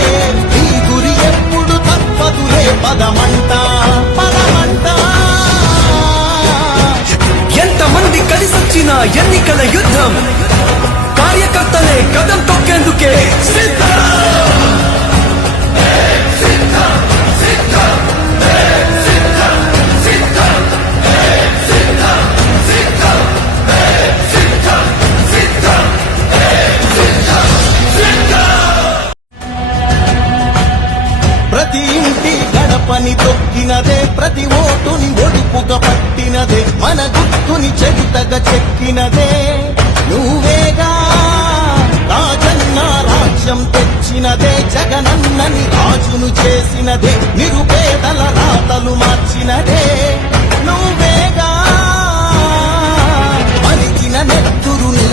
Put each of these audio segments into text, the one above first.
పుట్టదులే గురి ఎప్పుడు తప్పదులే పదమంట పదమంట. ఎంతమంది కలిసొచ్చిన ఎన్నికల యుద్ధం? కార్యకర్తలే కదం తొక్కేందుకే గడపని తొక్కినదే ప్రతి ఓటుని ఒడుపుగా పట్టినదే మన గుర్తుని చెడుతగా చెక్కినదే. నువ్వేగా రాజన్న రాజ్యం తెచ్చినదే జగనన్నని రాజును చేసినదే నిరుపేదల రాతలు మార్చినదే. నువ్వేగా మరిగిన నెత్తురు నీ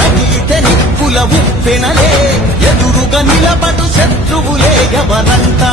రగిలితే నిప్పుల ఉప్పెనలే ఎదురుగా నిలబడు శత్రువులే ఎవరంతా?